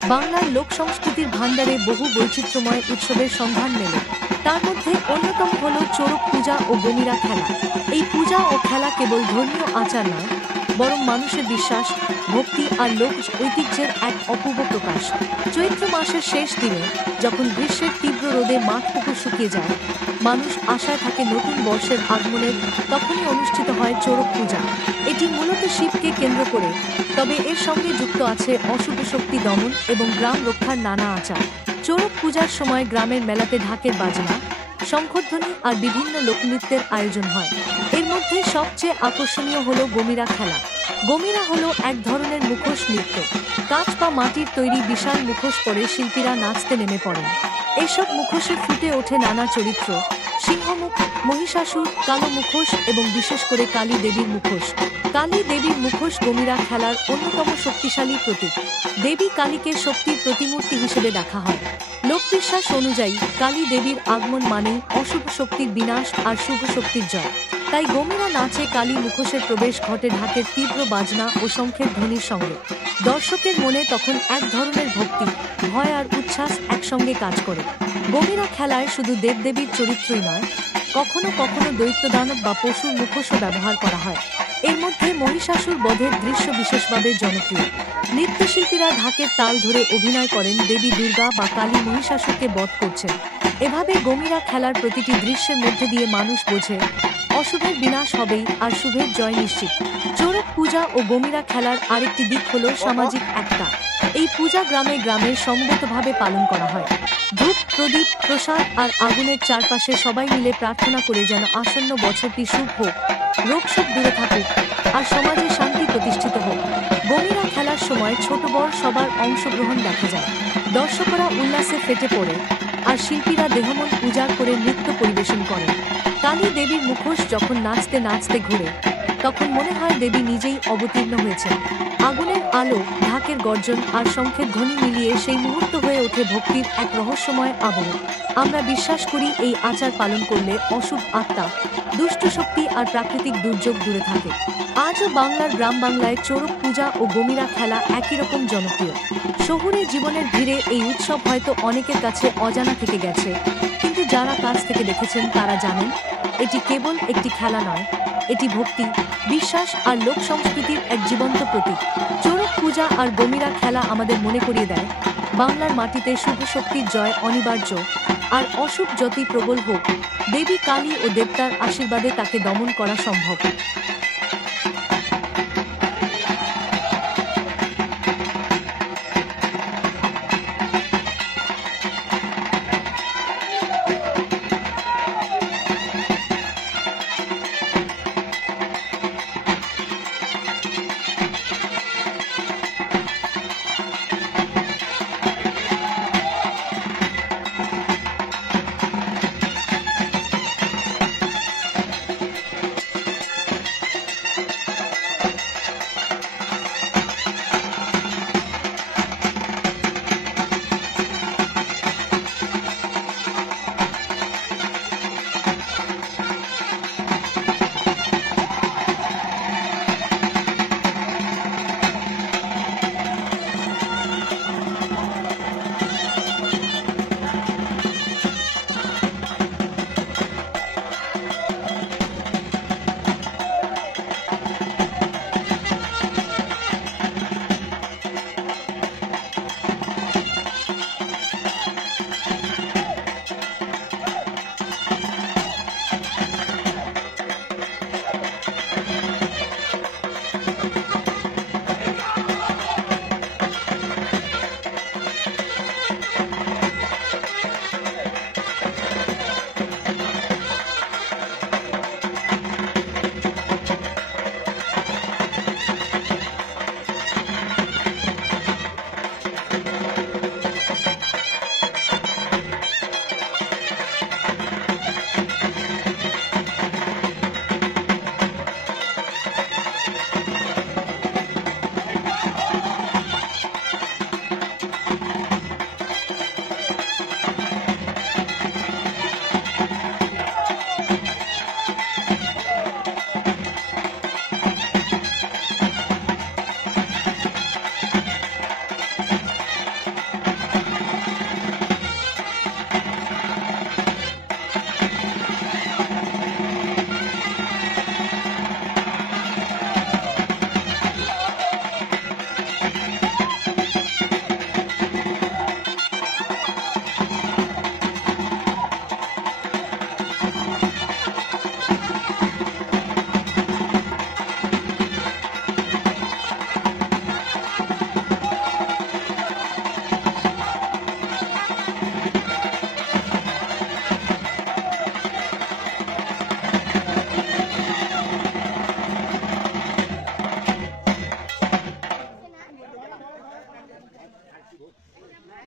বাংলার লোক সংস্কৃতির ভাণ্ডারে বহু বৈচিত্র্যময় উৎসবের সন্ধান মেলে। তার মধ্যে অন্যতম হল চড়ক পূজা ও গমিরা খেলা। এই পূজা ও খেলা কেবল ধর্মীয় আচার নয়, বরং মানুষের বিশ্বাস, ভক্তি আর লোক ঐতিহ্যের এক অপূর্ব প্রকাশ। চৈত্র মাসের শেষ দিনে, যখন গ্রীষ্মের তীব্র রোদে মাঠ পুকুর শুকিয়ে যায়, মানুষ আশায় থাকে নতুন বর্ষের আগমনের, তখনই অনুষ্ঠিত হয় চড়ক পূজা। এটি মূলত শিবকে কেন্দ্র করে, তবে এর সঙ্গে যুক্ত আছে অশুভ শক্তি দমন এবং গ্রাম রক্ষার নানা আচার। চড়ক পূজার সময় গ্রামের মেলাতে ঢাকের বাজনা, শঙ্খধ্বনি আর বিভিন্ন লোকনৃত্যের আয়োজন হয়। এর মধ্যে সবচেয়ে আকর্ষণীয় হল গমিরা খেলা। গমিরা হলো এক ধরনের মুখোশ নৃত্য। কাঁচ বা মাটির তৈরি বিশাল মুখোশ পরে শিল্পীরা নাচতে নেমে পড়েন। এসব মুখোশে ফুটে ওঠে নানা চরিত্র: সিংহমুখ, মহিষাসুর, কালো মুখোশ এবং বিশেষ করে কালী দেবীর মুখোশ। কালী দেবীর মুখোশ গমিরা খেলার অন্যতম শক্তিশালী প্রতীক। দেবী কালীকে শক্তির প্রতিমূর্তি হিসেবে দেখা হয়। লোকবিশ্বাস অনুযায়ী কালী দেবীর আগমন মানেই অশুভ শক্তির বিনাশ আর শুভ শক্তির জয়। তাই গমিরা নাচে কালী মুখোশের প্রবেশ ঘটে ঢাকের তীব্র বাজনা ও শঙ্খের ধ্বনির সঙ্গে। দর্শকের মনে তখন এক ধরনের ভক্তি, ভয় আর উচ্ছ্বাস একসঙ্গে কাজ করে। গমিরা খেলায় শুধু দেবদেবীর চরিত্রই নয়, কখনো কখনো দৈত্যদানব বা পশুর মুখোশও ব্যবহার করা হয়। এর মধ্যে মহিষাসুর বধের দৃশ্য বিশেষভাবে জনপ্রিয়। নৃত্যশিল্পীরা ঢাকের তাল ধরে অভিনয় করেন দেবী দুর্গা বা কালী মহিষাসুরকে বধ করছেন। এভাবে গমিরা খেলার প্রতিটি দৃশ্যের মধ্যে দিয়ে মানুষ বোঝে, অশুভের বিনাশ হবেই আর শুভের জয় নিশ্চিত। চড়ক পূজা ও গমিরা খেলার আরেকটি দিক হল সামাজিক একতা। এই পূজা গ্রামে গ্রামে সমবেতভাবে পালন করা হয়। ধূপ, প্রদীপ, প্রসাদ আর আগুনের চারপাশে সবাই মিলে প্রার্থনা করে যেন আসন্ন বছরটি শুভ হোক, রোগশোক দূরে থাকুক আর সমাজে শান্তি প্রতিষ্ঠিত হোক। গমিরা খেলার সময় ছোট বড় সবার অংশগ্রহণ দেখা যায়। দর্শকরা উল্লাসে ফেটে পড়ে আর শিল্পীরা দেহমন উজাড় করে নৃত্য পরিবেশন করেন। কালী দেবীর মুখোশ যখন নাচতে নাচতে ঘুরে, তখন মনে হয় দেবী নিজেই অবতীর্ণ হয়েছেন। আগুনের আলো, ঢাকের গর্জন আর শঙ্খের ধ্বনি মিলিয়ে সেই মুহূর্ত হয়ে ওঠে ভক্তির এক রহস্যময় আবহ। আমরা বিশ্বাস করি এই আচার পালন করলে অশুভ আত্মা, দুষ্ট শক্তি আর প্রাকৃতিক দুর্যোগ দূরে থাকে। আজও বাংলার গ্রাম বাংলায় চড়ক পূজা ও গমিরা খেলা একই রকম জনপ্রিয়। শহুরে জীবনের ভিড়ে এই উৎসব হয়তো অনেকের কাছে অজানা থেকে গেছে, কিন্তু যারা কাছ থেকে দেখেছেন তারা জানেন এটি কেবল একটি খেলা নয়, এটি ভক্তি, বিশ্বাস আর লোক সংস্কৃতির এক জীবন্ত প্রতীক। চড়ক পূজা আর গমিরা খেলা আমাদের মনে করিয়ে দেয়, বাংলার মাটিতে শুভ শক্তির জয় অনিবার্য, আর অশুভ যতই প্রবল হোক, দেবী কালী ও দেবতার আশীর্বাদে তাকে দমন করা সম্ভব।